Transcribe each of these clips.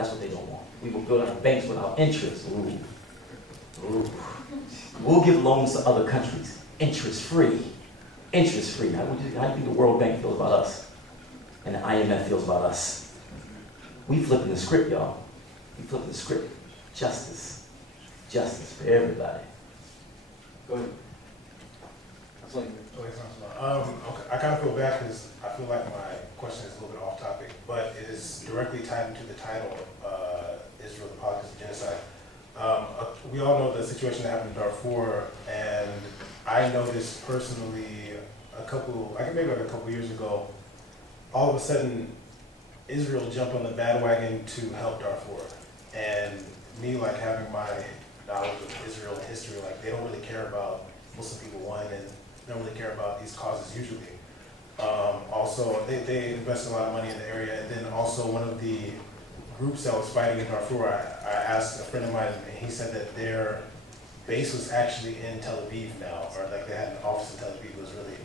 That's what they don't want. We will build our banks without interest. Ooh. Ooh. We'll give loans to other countries, interest-free. Interest-free. How do you think the World Bank feels about us? And the IMF feels about us? We flipping the script, y'all. We flipping the script. Justice. Justice for everybody. Go ahead. Okay, I kind of feel bad because I feel like my question is a little bit off topic, but it is directly tied into the title, Israel, the Politics of Genocide. We all know the situation that happened in Darfur, and I noticed personally maybe a couple years ago, all of a sudden, Israel jumped on the bandwagon to help Darfur. And me, like, having my knowledge of Israel and history, like, they don't really care about Muslim people, one, and they don't really care about these causes usually. Also, they invest a lot of money in the area, and then also one of the groups that was fighting in Darfur, I asked a friend of mine, and he said that their base was actually in Tel Aviv now, or like they had an office in Tel Aviv. It was really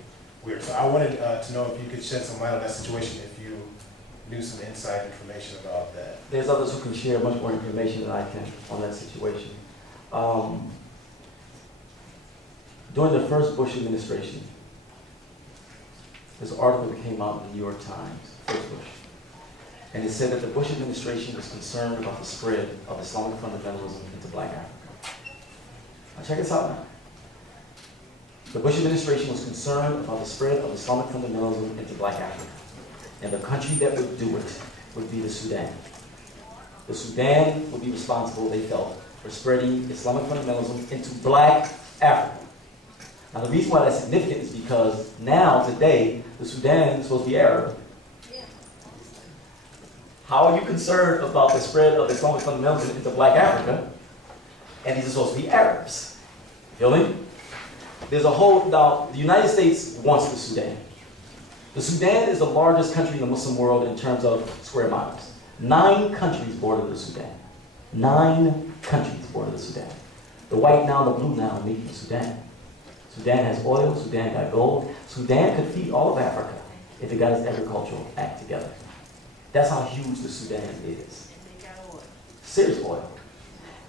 weird. So I wanted to know if you could shed some light on that situation, if you knew some inside information about that. There's others who can share much more information than I can on that situation. During the first Bush administration, there's an article that came out in the New York Times, first Bush, and it said that the Bush administration was concerned about the spread of Islamic fundamentalism into Black Africa. Now check this out now. The Bush administration was concerned about the spread of Islamic fundamentalism into Black Africa. And the country that would do it would be the Sudan. The Sudan would be responsible, they felt, for spreading Islamic fundamentalism into Black Africa. Now the reason why that's significant is because now, today, the Sudan is supposed to be Arab. How are you concerned about the spread of Islamic fundamentalism into Black Africa? And these are supposed to be Arabs. Feel me? There's a whole, now, the United States wants the Sudan. The Sudan is the largest country in the Muslim world in terms of square miles. 9 countries border the Sudan. 9 countries border the Sudan. The white Nile and the blue Nile meet in Sudan. Sudan has oil, Sudan got gold. Sudan could feed all of Africa if it got its agricultural act together. That's how huge the Sudan is. Serious oil.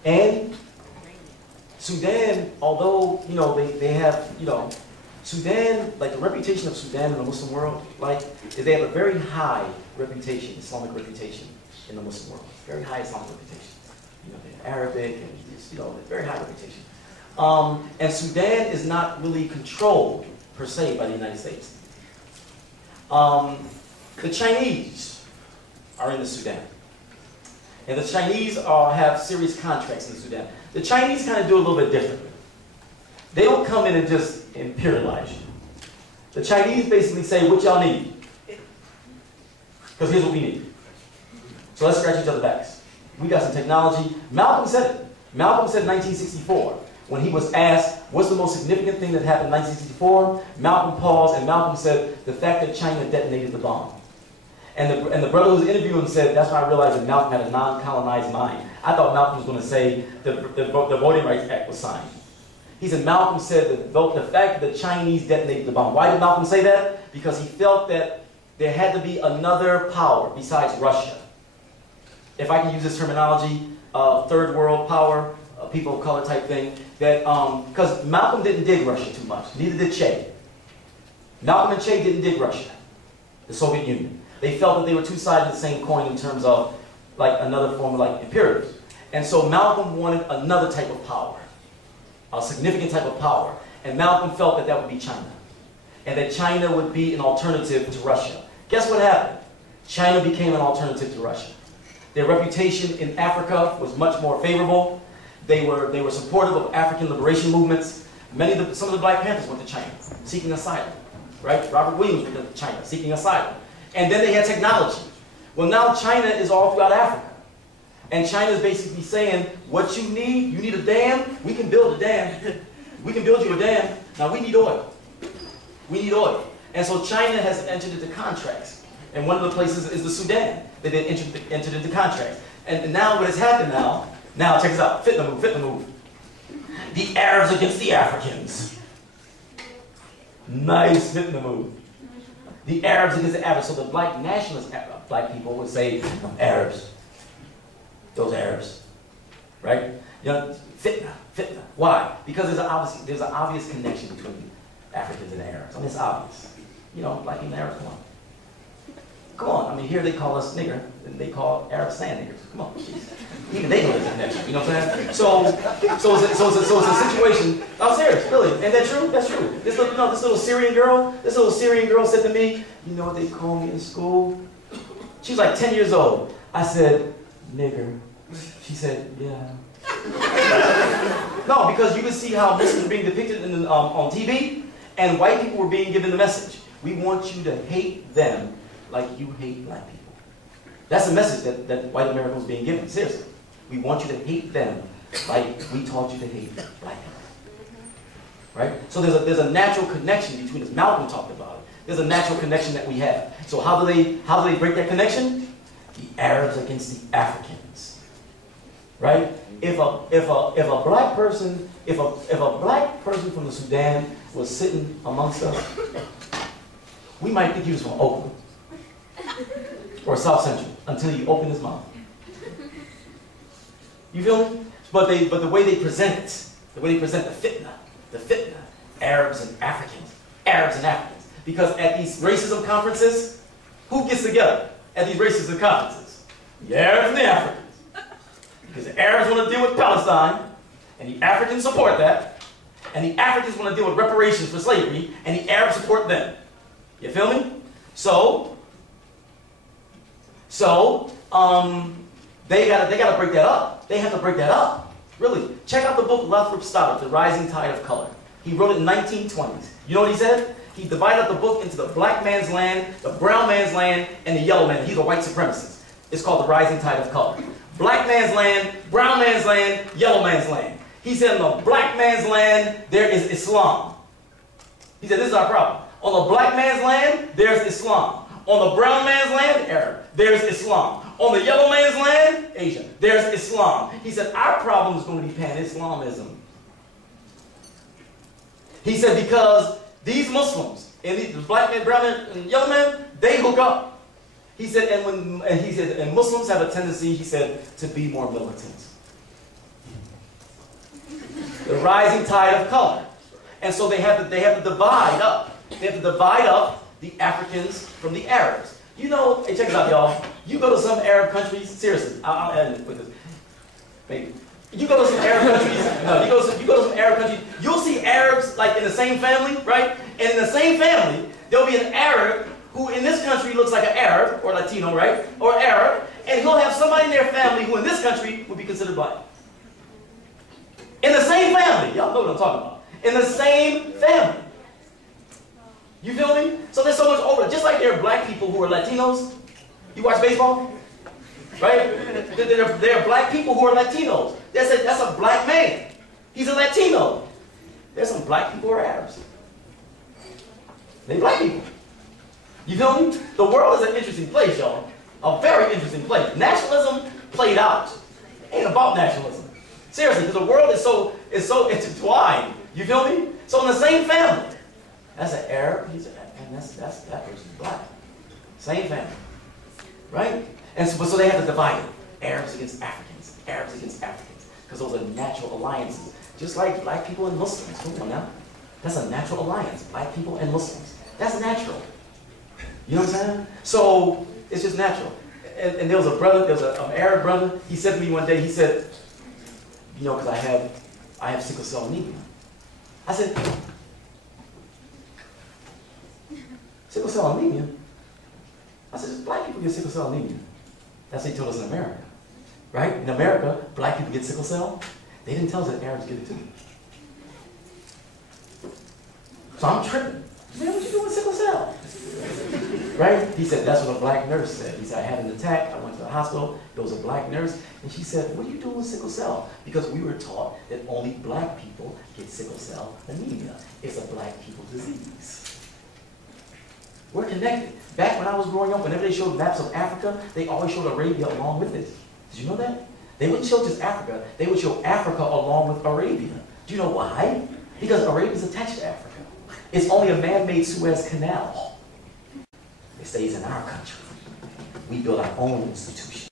And Sudan, although, you know, they have, you know, Sudan, like the reputation of Sudan in the Muslim world, like, is they have a very high reputation, Islamic reputation in the Muslim world. Very high Islamic reputation. You know, they're Arabic and, you know, very high reputation. And Sudan is not really controlled, per se, by the United States. The Chinese are in the Sudan. And the Chinese have serious contracts in the Sudan. The Chinese kind of do a little bit differently. They don't come in and just imperialize you. The Chinese basically say, what y'all need? Because here's what we need. So let's scratch each other's backs. We got some technology. Malcolm said it. Malcolm said in 1964, when he was asked, what's the most significant thing that happened in 1964? Malcolm paused, and Malcolm said, the fact that China detonated the bomb. And the brother who was interviewing him said, that's when I realized that Malcolm had a non-colonized mind. I thought Malcolm was going to say the Voting Rights Act was signed. He said, Malcolm said that the fact that the Chinese detonated the bomb. Why did Malcolm say that? Because he felt that there had to be another power besides Russia. If I can use this terminology, third world power, people of color type thing, that, because Malcolm didn't dig Russia too much, neither did Che. Malcolm and Che didn't dig Russia, the Soviet Union. They felt that they were two sides of the same coin in terms of like another form of like imperialism. And so Malcolm wanted another type of power, a significant type of power. And Malcolm felt that that would be China. And that China would be an alternative to Russia. Guess what happened? China became an alternative to Russia. Their reputation in Africa was much more favorable. They were supportive of African liberation movements. Some of the Black Panthers went to China, seeking asylum. Right? Robert Williams went to China, seeking asylum. And then they had technology. Well, now China is all throughout Africa. And China is basically saying, what you need a dam? We can build a dam. We can build you a dam. Now we need oil. We need oil. And so China has entered into contracts. And one of the places is the Sudan that they entered into contracts. And now what has happened now check this out, fit the move. The Arabs against the Africans. Nice, fit the move. The Arabs against the Arabs. So the black nationalist black people would say, Arabs. Those Arabs, right? You know, fitna. Why? Because there's an obvious connection between Africans and Arabs. I mean, it's obvious. You know, like in Arabs, come on. Come on. I mean, here they call us nigger, and they call Arabs sand niggers. Come on. Jeez. Even they know there's a connection. You know what I'm saying? So it's a situation. I'm serious, really. Ain't that true? That's true. This little Syrian girl said to me, you know what they call me in school? She was like 10 years old. I said, nigger. She said, yeah. No, because you can see how Muslims are being depicted on TV, and white people were being given the message. We want you to hate them like you hate black people. That's the message that white America was being given. Seriously. We want you to hate them like we taught you to hate black people. Right? So there's a natural connection between us. Malcolm talked about it. There's a natural connection that we have. So how do they break that connection? The Arabs against the Africans. Right? If a black person from the Sudan was sitting amongst us, we might think he was from Oakland or South Central until he opened his mouth. You feel me? But the way they present it, the fitna, Arabs and Africans. Because at these racism conferences, who gets together at these racism conferences? The Arabs and the Africans. Because the Arabs want to deal with Palestine, and the Africans support that, and the Africans want to deal with reparations for slavery, and the Arabs support them. You feel me? So they gotta break that up. They have to break that up. Really. Check out the book Lathrop Stoddard, The Rising Tide of Color. He wrote it in 1920s. You know what he said? He divided up the book into the black man's land, the brown man's land, and the yellow man's. He's a white supremacist. It's called The Rising Tide of Color. Black man's land, brown man's land, yellow man's land. He said, on the black man's land, there is Islam. He said, this is our problem. On the black man's land, there's Islam. On the brown man's land, Arab, there's Islam. On the yellow man's land, Asia, there's Islam. He said, our problem is going to be pan-Islamism. He said, because these Muslims, and the black man, brown man, and yellow man, they hook up. He said, and Muslims have a tendency, he said, to be more militant. The rising tide of color. And so they have to divide up. They have to divide up the Africans from the Arabs. You know, hey, check this out, y'all. You go to some Arab countries, seriously, I'll end it with this. Maybe. You go to some Arab countries, you go to some Arab countries, you'll see Arabs like in the same family, right? And in the same family, there'll be an Arab who in this country looks like an Arab, or Latino, right? Or Arab, and he'll have somebody in their family who in this country would be considered black. In the same family. Y'all know what I'm talking about. In the same family. You feel me? So there's so much over. Just like there are black people who are Latinos. You watch baseball? Right? There are black people who are Latinos. That's a black man. He's a Latino. There's some black people who are Arabs. They're black people. You feel me? The world is an interesting place, y'all. A very interesting place. Nationalism played out. It ain't about nationalism. Seriously, because the world is so intertwined. You feel me? So in the same family. That's an Arab, and that person's black. Same family. Right? And so they have to divide it. Arabs against Africans. Arabs against Africans. Because those are natural alliances. Just like black people and Muslims. Come on now. That's a natural alliance. Black people and Muslims. That's natural. You know what I'm saying? So it's just natural. And there was an Arab brother. He said to me one day, he said, you know, because I have sickle cell anemia. I said, sickle cell anemia? I said, black people get sickle cell anemia. That's what he told us in America. Right? In America, black people get sickle cell. They didn't tell us that Arabs get it too. So I'm tripping. Man, what you doing with sickle cell? Right? He said, that's what a black nurse said. He said, I had an attack. I went to the hospital. There was a black nurse. And she said, what are you doing with sickle cell? Because we were taught that only black people get sickle cell anemia. It's a black people disease. We're connected. Back when I was growing up, whenever they showed maps of Africa, they always showed Arabia along with it. Did you know that? They wouldn't show just Africa. They would show Africa along with Arabia. Do you know why? Because Arabia is attached to Africa. It's only a man-made Suez Canal. It stays in our country. We build our own institutions.